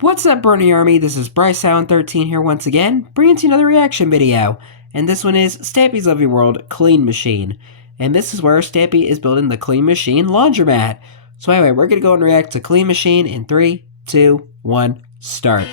What's up, Bernie Army? This is BryceAllen13 here once again, bringing to you another reaction video. And this one is Stampy's Lovely World Clean Machine. And this is where Stampy is building the Clean Machine laundromat. So anyway, we're going to go and react to Clean Machine in 3, 2, 1, start.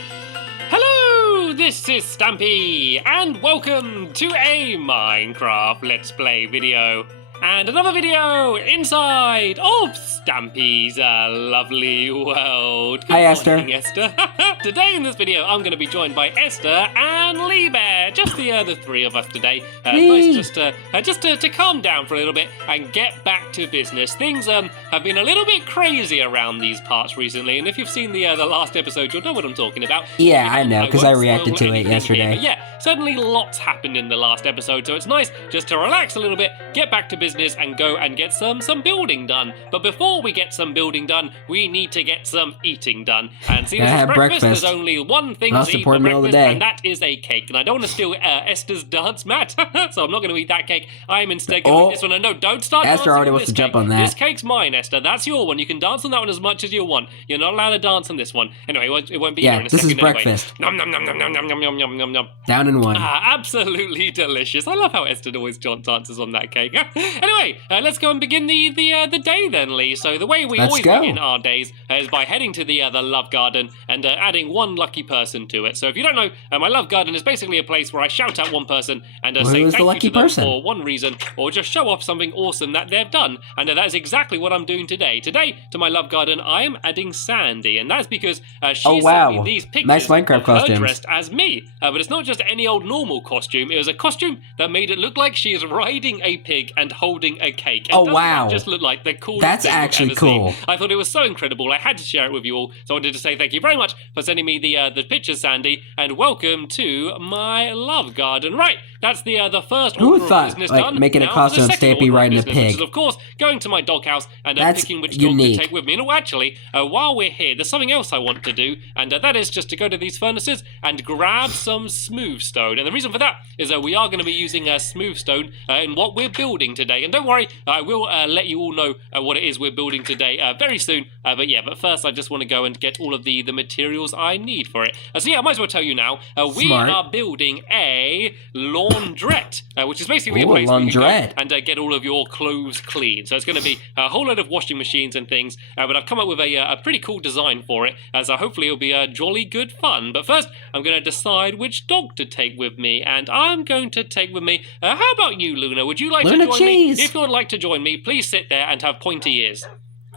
Hello, this is Stampy, and welcome to a Minecraft Let's Play video. And another video inside of Stampy's lovely world. Hi, Esther. Morning, Esther. Today in this video, I'm going to be joined by Esther and Lee Bear. Just the three of us today. Nice just to calm down for a little bit and get back to business. Things have been a little bit crazy around these parts recently, and if you've seen the last episode, you'll know what I'm talking about. Yeah, I know, because I reacted to it yesterday. Yeah, certainly lots happened in the last episode, so it's nice just to relax a little bit, get back to business, and go and get some building done. But before we get some building done, we need to get some eating done. And see, this is breakfast. There's only one thing to eat for breakfast, and that is a cake. And I don't want to steal Esther's dance mat, so I'm not going to eat that cake. I am instead going to eat this one. And no, don't start dancing. Esther already wants to jump on that. This cake's mine, Esther. That's your one. You can dance on that one as much as you want. You're not allowed to dance on this one. Anyway, it won't be here in a second. Yeah, this is breakfast. Nom nom nom nom nom nom nom nom nom nom. Down in one. Absolutely delicious. I love how Esther always dances on that cake. Anyway, let's go and begin the day then, Lee. So the way we always begin our days is by heading to the love garden and adding one lucky person to it. So if you don't know, my love garden is basically a place where I shout out one person and say thank you to them for one reason, or just show off something awesome that they've done. And that is exactly what I'm doing today. Today, to my love garden, I am adding Sandy, and that's because she sent me these pictures nice Minecraft of her dressed as me. But it's not just any old normal costume. It was a costume that made it look like she is riding a pig and holding a cake. And that just looked like the coolest That's thing actually I've ever cool. seen. I thought it was so incredible. I had to share it with you all. So I wanted to say thank you very much for sending me the pictures, Sandy, and welcome to my love garden. Right, that's the first order of business done. Making a costume of Stampy riding a pig? Which is, of course, going to my doghouse and picking which dog to take with me. And actually, while we're here, there's something else I want to do, and that is just to go to these furnaces and grab some smooth stone. And the reason for that is we are going to be using smooth stone in what we're building today. And don't worry, I will let you all know what it is we're building today very soon. But first I just want to go and get all of the materials I need for it. So yeah, I might as well tell you now. We are building a laundrette, which is basically a place where you can go and get all of your clothes clean. So it's going to be a whole load of washing machines and things. But I've come up with a pretty cool design for it. So hopefully it'll be jolly good fun. But first, I'm going to decide which dog to take with me. And I'm going to take with me... how about you, Luna? Would you like to join me? If you would like to join me, please sit there and have pointy ears.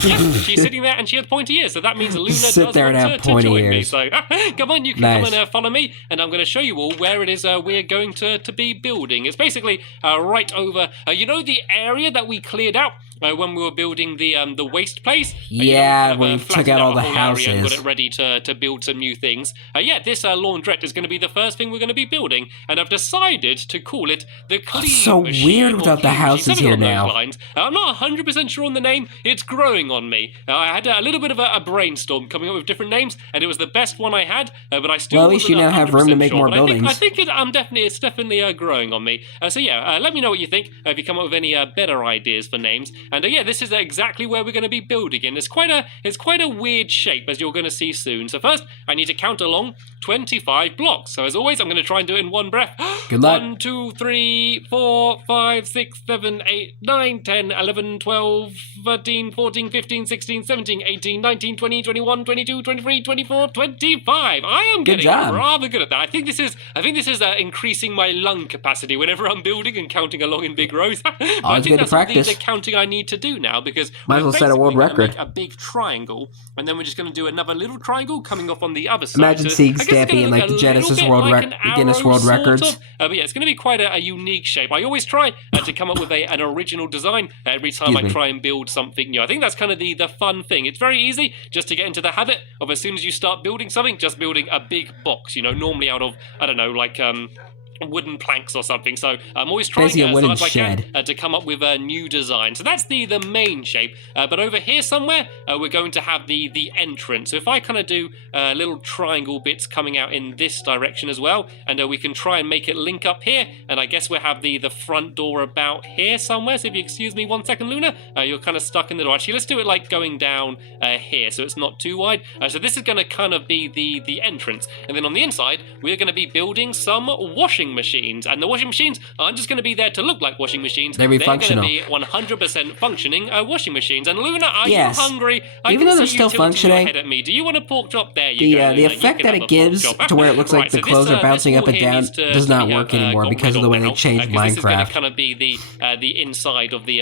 Yes, she's sitting there and she has pointy ears, so that means Luna does want to join me. So come on, you can come and follow me, and I'm going to show you all where it is we're going to be building. It's basically right over, you know, the area that we cleared out when we were building the waste place? Yeah, when we took out all the houses. And got it ready to build some new things. Yeah, this laundrette is going to be the first thing we're going to be building, and I've decided to call it the Clean Machine. It's so weird without the houses here now. I'm not 100% sure on the name. It's growing on me. I had a little bit of a brainstorm coming up with different names, and it was the best one I had, but I still at least you now have room to make more buildings. I think it's definitely growing on me. So yeah, let me know what you think, if you come up with any better ideas for names. And yeah, this is exactly where we're going to be building in. It's quite a weird shape, as you're going to see soon. So first, I need to count along 25 blocks. So as always, I'm going to try and do it in one breath. Good luck. 1, 2, 3, 4, 5, 6, 7, 8, 9, 10, 11, 12, 13, 14, 15, 16, 17, 18, 19, 20, 21, 22, 23, 24, 25. I am getting rather good at that. I think this is increasing my lung capacity whenever I'm building and counting along in big rows. But I think that's the counting I need to do now, because might as well set a world record. Make a big triangle, and then we're just going to do another little triangle coming off on the other side. Imagine seeing Stampy in like the Guinness World Records. But yeah, it's going to be quite a unique shape. I always try to come up with an original design every time I try and build something new. I think that's kind of the fun thing. It's very easy just to get into the habit of, as soon as you start building something, just building a big box, you know, normally out of, I don't know, like wooden planks or something. So I'm always trying Basically a as wooden hard as I shed. can to come up with a new design. So that's the main shape. But over here somewhere, we're going to have the entrance. So if I kind of do little triangle bits coming out in this direction as well, and we can try and make it link up here. And I guess we'll have the front door about here somewhere. So if you excuse me 1 second, Luna, you're kind of stuck in the door. Actually, let's do it like going down here, so it's not too wide. So this is going to kind of be the entrance. And then on the inside, we're going to be building some washing machines, and the washing machines aren't just going to be there to look like washing machines. They're functional. Going to be 100% functioning washing machines. And Luna, are you hungry? Even though they're still functioning, at me. Do you want a pork chop? There you go. The effect that it gives to where it looks like the clothes are bouncing up and down does not work anymore because of the way they changed Minecraft. This is going to kind of be the inside of the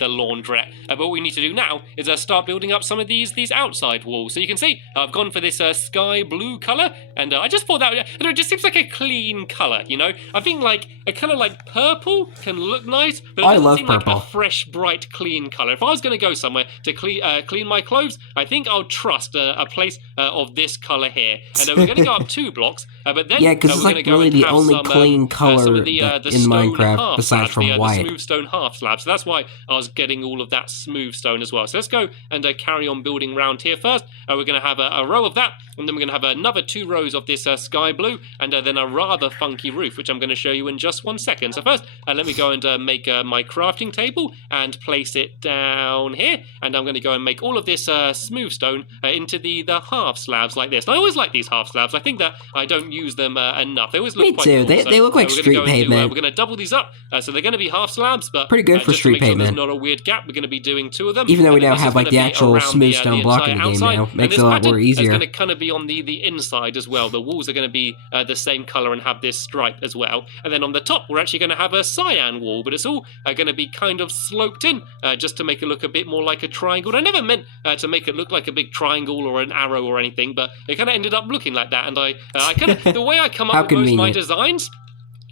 laundrette. But what we need to do now is start building up some of these outside walls. So you can see I've gone for this sky blue color, and I just thought that it just seems like a clean color. You know, I think like a color like purple can look nice, but it doesn't seem like a fresh, bright, clean color. If I was going to go somewhere to clean my clothes, I think I'll trust a place of this color here. And we're going to go up 2 blocks, but then because it's like really the only clean color in Minecraft besides from white. The smooth stone half slab. So that's why I was getting all of that smooth stone as well. So let's go and carry on building around here first. We're going to have a row of that, and then we're going to have another 2 rows of this sky blue, and then a rather funky roof, which I'm going to show you in just 1 second. So first, let me go and make my crafting table and place it down here, and I'm going to go and make all of this smooth stone into the half slabs like this. And I always like these half slabs. I think that I don't use them enough. They always look quite cool. They look like street pavement. We're going to double these up, so they're going to be half slabs, but pretty good for street pavement. There's not a weird gap. We're going to be doing 2 of them. Even though we now have like the actual smooth stone block in the game now, makes it a lot more easier. It's going to kind of be on the inside as well. The walls are going to be the same color and have this stripe as well. And then on the top, we're actually going to have a cyan wall, but it's all going to be kind of sloped in just to make it look a bit more like a triangle. And I never meant to make it look like a big triangle or an arrow or anything, but it kind of ended up looking like that. And I kind of the way I come up with most of my designs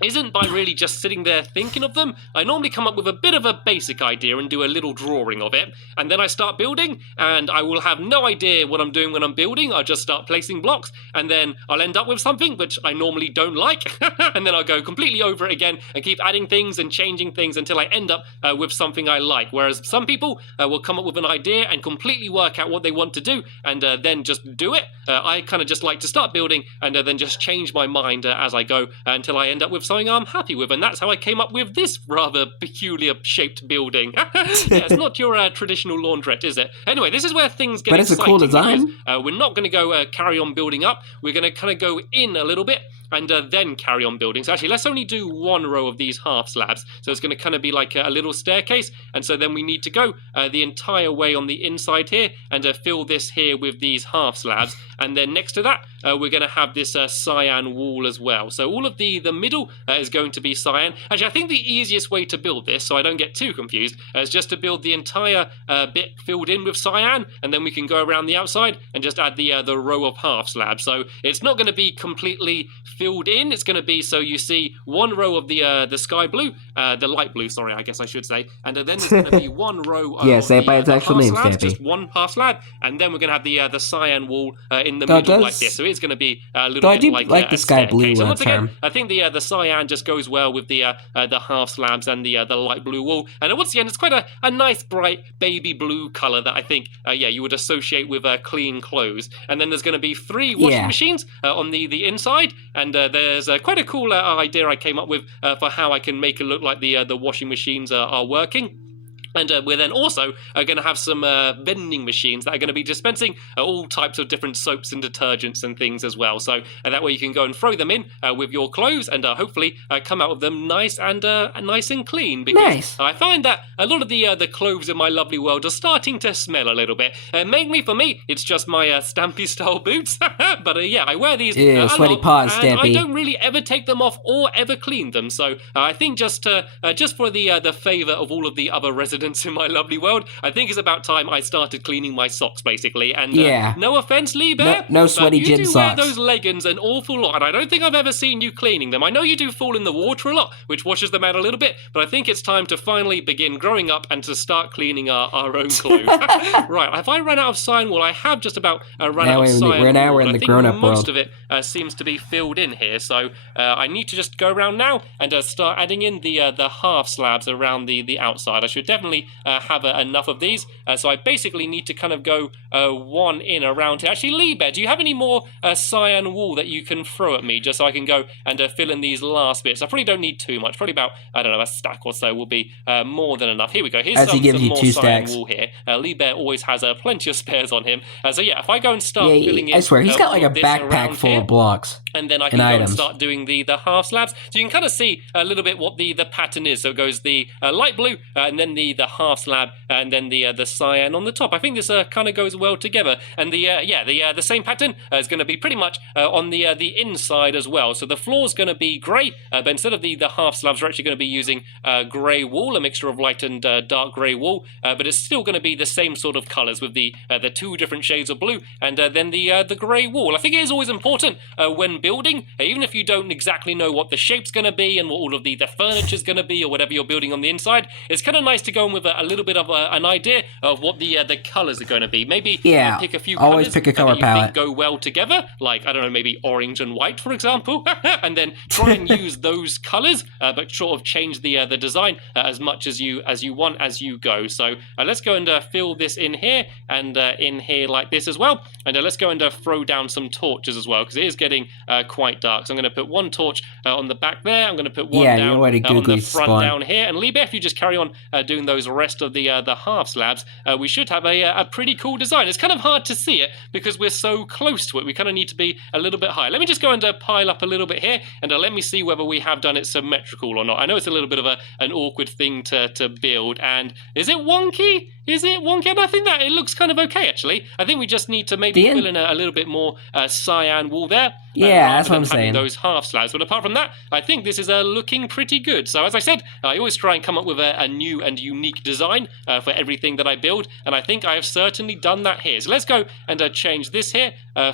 isn't by really just sitting there thinking of them. I normally come up with a bit of a basic idea and do a little drawing of it, and then I start building, and I will have no idea what I'm doing when I'm building. I'll just start placing blocks, and then I'll end up with something which I normally don't like, and then I'll go completely over it again and keep adding things and changing things until I end up with something I like. Whereas some people will come up with an idea and completely work out what they want to do, and then just do it. I kind of just like to start building and then just change my mind as I go until I end up with something I'm happy with, and that's how I came up with this rather peculiar shaped building. Yeah, it's not your traditional laundrette, is it? Anyway, this is where things get exciting. But it's a cool design. We're not going to go carry on building up. We're going to kind of go in a little bit and then carry on building. So actually, let's only do 1 row of these half slabs. So it's going to kind of be like a little staircase, and so then we need to go the entire way on the inside here and fill this here with these half slabs. And then next to that, we're going to have this cyan wall as well. So all of the middle is going to be cyan. Actually, I think the easiest way to build this, so I don't get too confused, is just to build the entire bit filled in with cyan, and then we can go around the outside and just add the row of half slabs. So it's not going to be completely filled in. It's going to be, so you see 1 row of the sky blue, the light blue, sorry, I guess I should say, and then there's going to be 1 row of yeah, say it by its actual name, slabs, Stampy. just 1 half slab, and then we're going to have the cyan wall in the middle like this. So it's going to be a little bit like the sky blue so once term. again, I think the cyan just goes well with the half slabs and the light blue wall. And once again, it's quite a nice bright baby blue color that I think you would associate with clean clothes. And then there's going to be 3 washing machines on the inside, and there's quite a cool idea I came up with for how I can make it look like the washing machines are working. And we're then also going to have some vending machines that are going to be dispensing all types of different soaps and detergents and things as well. So that way you can go and throw them in with your clothes and hopefully come out with them nice and clean. Because I find that a lot of the clothes in my lovely world are starting to smell a little bit. Mainly for me, it's just my Stampy style boots. But yeah, I wear these sweaty paws, and Stampy. I don't really ever take them off or ever clean them. So I think just for the favour of all of the other residents residents in my lovely world, I think it's about time I started cleaning my socks, basically. And no offense, Lee Bear, no sweaty gym socks. You do wear those leggings an awful lot, and I don't think I've ever seen you cleaning them. I know you do fall in the water a lot, which washes them out a little bit, but I think it's time to finally begin growing up and to start cleaning our own clothes. Right, have I run out of cyan wool? I have just about run out of cyan wool. We're in the grown-up world. Most of it seems to be filled in here, so I need to just go around now and start adding in the half slabs around the outside. I should definitely have enough of these, so I basically need to kind of go one in around here. Actually, Lee Bear, do you have any more cyan wool that you can throw at me, just so I can go and fill in these last bits? I probably don't need too much, probably about, I don't know, a stack or so will be more than enough. Here we go, here's some more cyan wool here. Lee Bear always has plenty of spares on him, so yeah, if I go and start filling in, I swear, he's got like a backpack full of blocks. And then I can go and start doing the half slabs. So you can kind of see a little bit what the pattern is. So it goes the light blue, and then the half slab, and then the cyan on the top. I think this kind of goes well together. And the same pattern is going to be pretty much on the inside as well. So the floor is going to be grey, but instead of the half slabs, we're actually going to be using grey wool, a mixture of light and dark grey wool. But it's still going to be the same sort of colours with the two different shades of blue, and then the grey wool. I think it is always important when building, even if you don't exactly know what the shape's going to be and what all of the furniture's going to be or whatever you're building on the inside, it's kind of nice to go in with a little bit of an idea of what the colours are going to be. Maybe pick a few colours pick a color that you palette. think go well together, like, I don't know, maybe orange and white, for example, and then try and use those colours, but sort of change the design as much as you want as you go. So let's go and fill this in here and in here like this as well, and let's go and throw down some torches as well, because it is getting quite dark. So I'm going to put one torch on the back there, I'm going to put one down on the front down here, and Lee Bear, if you just carry on doing those rest of the half slabs, we should have a pretty cool design. It's kind of hard to see it because we're so close to it. We kind of need to be a little bit higher. Let me just go and pile up a little bit here, and let me see whether we have done it symmetrical or not. I know it's a little bit of an awkward thing to build, and is it wonky? Is it wonky? And I think that it looks kind of okay, actually. I think we just need to maybe fill in a little bit more cyan wool there. Yeah, that's what I'm saying. Those half slabs. But apart from that, I think this is looking pretty good. So as I said, I always try and come up with a new and unique design for everything that I build, and I think I have certainly done that here. So let's go and change this here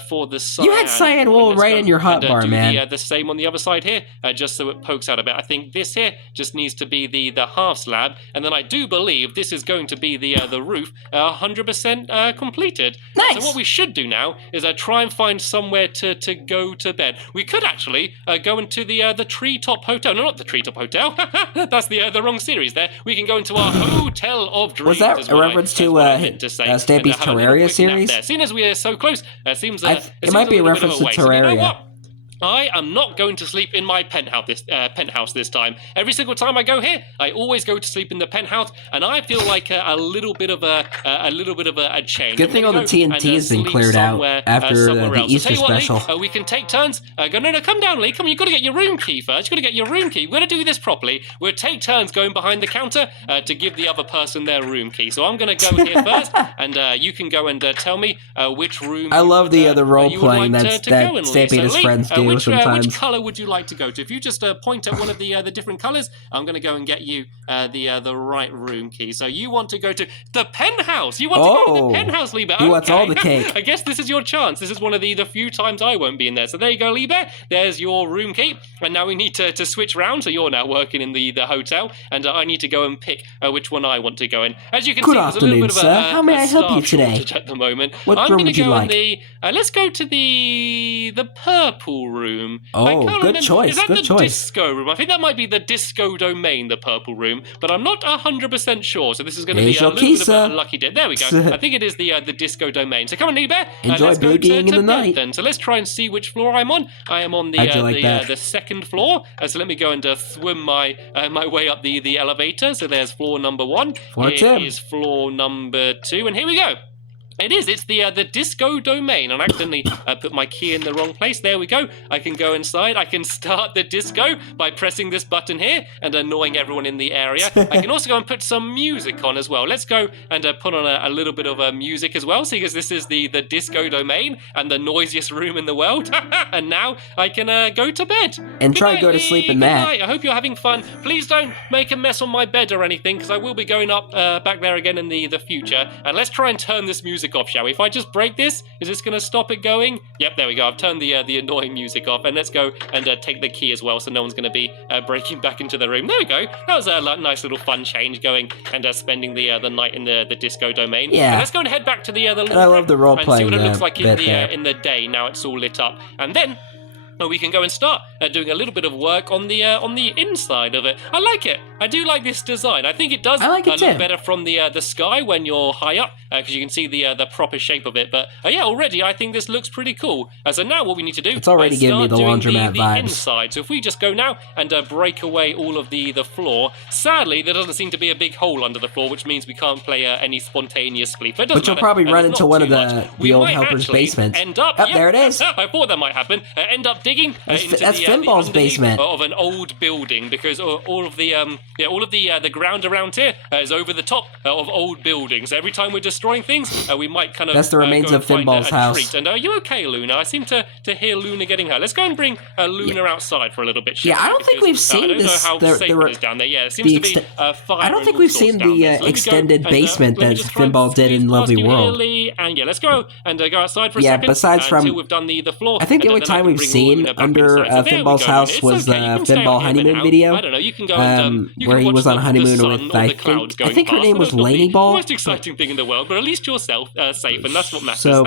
for the cyan. You had cyan wool right in your hotbar, man. The same on the other side here, just so it pokes out a bit. I think this here just needs to be the half slab, and then I do believe this is going to be the roof 100% completed. Nice. So what we should do now is try and find somewhere to go to bed. We could actually go into the Treetop Hotel. No, not the Treetop Hotel. That's the wrong series there. We can go into our Hotel of Dreams. Was that a reference to Stampy's Terraria series? Seeing as we are so close, it might be a reference to Terraria. You know what? I am not going to sleep in my penthouse this time. Every single time I go here, I always go to sleep in the penthouse, and I feel like a little bit of a change. Good thing all the TNT has been cleared out after the Easter special. Lee, we can take turns. No, come down, Lee. Come on, you've got to get your room key first. You've got to get your room key. We're going to do this properly. We'll take turns going behind the counter to give the other person their room key. So I'm going to go here first, and you can go and tell me which room. I love the role playing that Stampy and his friends do. Which colour would you like to go to? If you just point at one of the different colours, I'm going to go and get you the right room key. So you want to go to the penthouse. You want to go to the penthouse, Lee Bear. He wants all the cake. I guess this is your chance. This is one of the few times I won't be in there. So there you go, Lee Bear. There's your room key. And now we need to switch round. So you're now working in the hotel, and I need to go and pick which one I want to go in. As you can see, there's a little bit of how may I help you today? At the moment, What room would you like? Let's go to the purple room. Oh, good choice. Is that the disco room? I think that might be the disco domain, the purple room, but I'm not 100% sure. So this is going to be a little bit of a lucky dip. There we go. I think it is the disco domain. So come on, Lee Bear. Enjoy boogieing in the night. Then. So let's try and see which floor I'm on. I am on the second floor. So let me go and swim my way up the elevator. So there's floor number 1. Floor 2. Here is floor number 2, and here we go. It is. It's the disco domain. And I accidentally put my key in the wrong place. There we go. I can go inside. I can start the disco by pressing this button here and annoying everyone in the area. I can also go and put some music on as well. Let's go and put on a little bit of music as well, seeing as this is the disco domain and the noisiest room in the world. And now I can go to bed. And try to go to sleep in that. I hope you're having fun. Please don't make a mess on my bed or anything, because I will be going up back there again in the future. And let's try and turn this music off, shall we? If I just break this, is this going to stop it going? Yep, there we go. I've turned the annoying music off, and let's go and take the key as well, so no one's going to be breaking back into the room. There we go. That was a nice little fun change, going and spending the night in the disco domain. Yeah. And let's go and head back to the laundry. I love the role playing. And see what it looks like in the day. Now it's all lit up, and then we can go and start doing a little bit of work on the inside of it. I like it. I do like this design. I think it does look better from the sky when you're high up, because you can see the proper shape of it. But yeah, already I think this looks pretty cool. So now what we need to do it's already giving me the laundromat vibes. Inside. So if we just go now and break away all of the floor, sadly there doesn't seem to be a big hole under the floor, which means we can't play any spontaneous sleep. But you'll probably run into one of the old helper's basements. End up, there it is. I thought that might happen. End up digging into that's Finball's basement of an old building, because all of the ground around here is over the top of old buildings. Every time we're destroying things, we might kind of that's the remains of Finball's house. Treat. And are you okay, Luna? I seem to hear Luna getting hurt. Let's go and bring Luna outside for a little bit. I don't think we've seen this. I don't know how safe it is down there. Yeah, it seems to be fire. I don't think we've seen the extended basement that Finball did in Lovely World. And yeah, let's go and go outside for a second. Besides from, until we've done the floor. I think the only time we've seen under Finball's house was the Finball honeymoon video. I don't know. You can go and where he was on honeymoon with I think her name was Laney Ball. The most exciting thing in the world, but at least you're safe, and that's what matters. So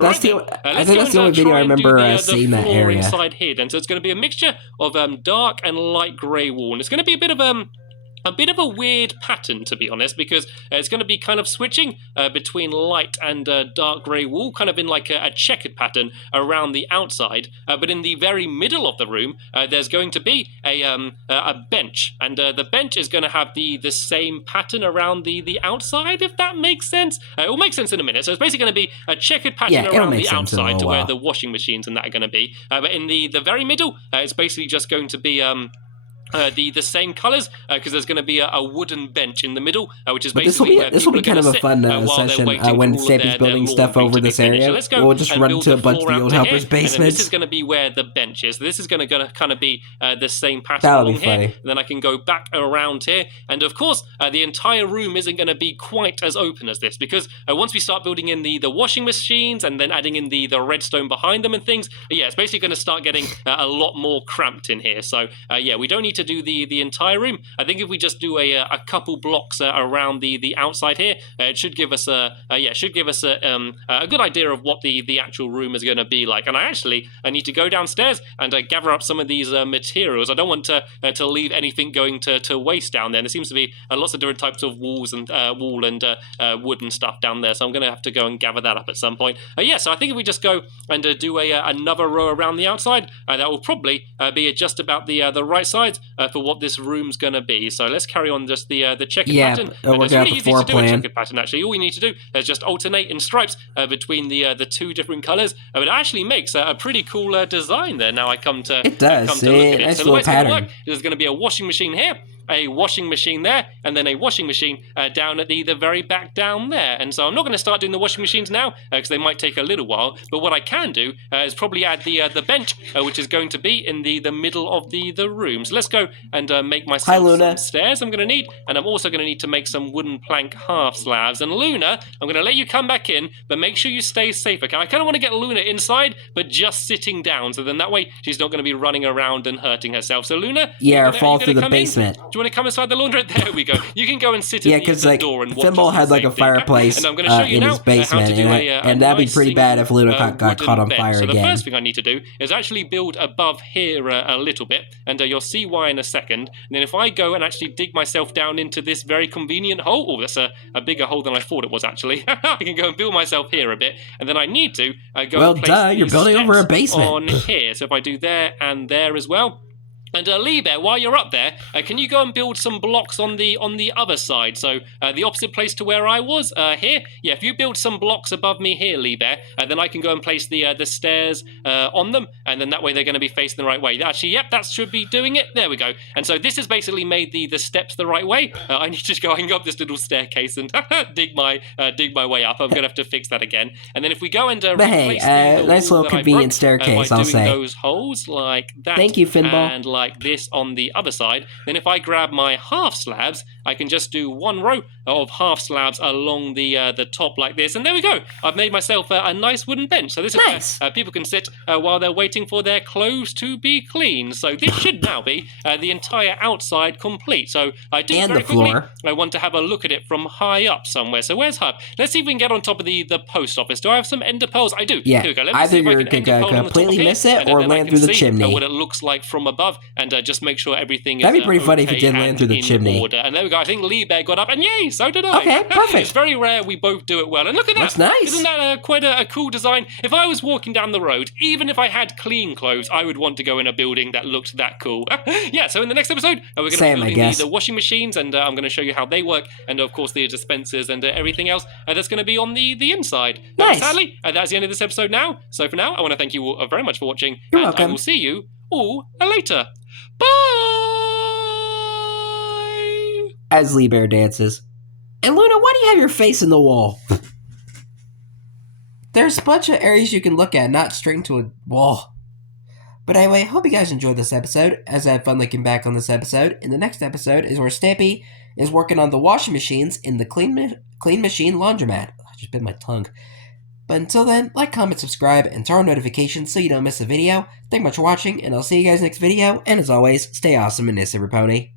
that's I think that's the only video I remember seeing that area. Inside here, then. So it's going to be a mixture of dark and light grey wall, and it's going to be a bit of a weird pattern, to be honest, because it's going to be kind of switching between light and dark grey wool, kind of in like a checkered pattern around the outside. But in the very middle of the room, there's going to be a bench, and the bench is going to have the same pattern around the outside, if that makes sense. It will make sense in a minute. So it's basically going to be a checkered pattern around the outside to where the washing machines and that are going to be. But in the very middle, it's basically just going to be the same colours, because there's going to be a wooden bench in the middle, which is basically this will be kind of a fun session when Stampy's building stuff over this area. We'll just run into a bunch of the old helpers' basements. This is going to be where the bench is. This is going to kind of be the same pattern That'll along be funny. here. And then I can go back around here, and of course the entire room isn't going to be quite as open as this, because once we start building in the washing machines and then adding in the redstone behind them and things, it's basically going to start getting a lot more cramped in here. So we don't need to do the entire room. I think if we just do a couple blocks around the outside here, it should give us a good idea of what the actual room is going to be like. And I need to go downstairs and gather up some of these materials. I don't want to leave anything going to waste down there. And there seems to be lots of different types of walls and wool and wood and stuff down there. So I'm going to have to go and gather that up at some point. So I think if we just go and do another row around the outside, that will probably be just about the right size for what this room's going to be. So let's carry on just the checkered pattern. It's really easy to do a checkered pattern, actually. All we need to do is just alternate in stripes between the two different colours. It actually makes a pretty cool design there. Now I come to it does. Come to look at it. Nice So the way it's pattern. going to work is there's going to be a washing machine here, a washing machine there, and then a washing machine down at the very back down there. And so I'm not going to start doing the washing machines now, because they might take a little while. But what I can do is probably add the bench, which is going to be in the middle of the room. So let's go and make myself some stairs I'm going to need. And I'm also going to need to make some wooden plank half slabs. And Luna, I'm going to let you come back in, but make sure you stay safe, okay? I kind of want to get Luna inside, but just sitting down. So then that way she's not going to be running around and hurting herself. So Luna, or fall through the basement. Do you want to come inside the laundry? There we go. You can go and sit at the door and watch. Finball had like a fireplace and I'm going to show you in now his basement, how to do and that'd be pretty bad if Luna got caught on fire again. So the again. first thing I need to do is actually build above here a little bit, and you'll see why in a second. And then if I go and actually dig myself down into this very convenient hole, oh, that's a bigger hole than I thought it was actually. I can go and build myself here a bit, and then I need to go and place you're building over a basement on here. So if I do there and there as well, And Lee Bear, while you're up there, can you go and build some blocks on the other side? So the opposite place to where I was here. Yeah, if you build some blocks above me here, Lee Bear, then I can go and place the stairs on them, and then that way they're going to be facing the right way. Actually, yep, that should be doing it. There we go. And so this has basically made the steps the right way. I need to go hang up this little staircase and dig my way up. I'm going to have to fix that again. And then if we go and replace the nice little convenient staircase, I'll say. Those holes like that. Thank you, Finball. And like this on the other side, then if I grab my half slabs, I can just do one row of half slabs along the top like this, and there we go. I've made myself a nice wooden bench. So this is where people can sit while they're waiting for their clothes to be clean. So this should now be the entire outside complete. So I do and very the floor. quickly. I want to have a look at it from high up somewhere. So where's high up? Let's see if we can get on top of the post office. Do I have some ender pearls? I do. Yeah. Here we go. Let me either see if you're I can completely miss it or land through the chimney. What it looks like from above, and just make sure everything is That'd be pretty funny if okay it did land through the in chimney. order. And there we go. I think Lee Bear got up, and yay, so did I. Okay, perfect. It's very rare we both do it well. And look at that. That's nice. Isn't that quite a cool design? If I was walking down the road, even if I had clean clothes, I would want to go in a building that looked that cool. Yeah, so in the next episode, we're going to be building the washing machines, and I'm going to show you how they work, and of course the dispensers and everything else that's going to be on the inside. Nice. Sadly, that's the end of this episode now. So for now, I want to thank you all very much for watching. You're and welcome. I will see you all later. Bye! As Lee Bear dances. And Luna, why do you have your face in the wall? There's a bunch of areas you can look at, not straight into a wall. But anyway, I hope you guys enjoyed this episode, as I had fun looking back on this episode. In the next episode is where Stampy is working on the washing machines in the Clean Machine laundromat. I just bit my tongue. But until then, like, comment, subscribe, and turn on notifications so you don't miss a video. Thank you much for watching, and I'll see you guys next video. And as always, stay awesome and nice, every pony.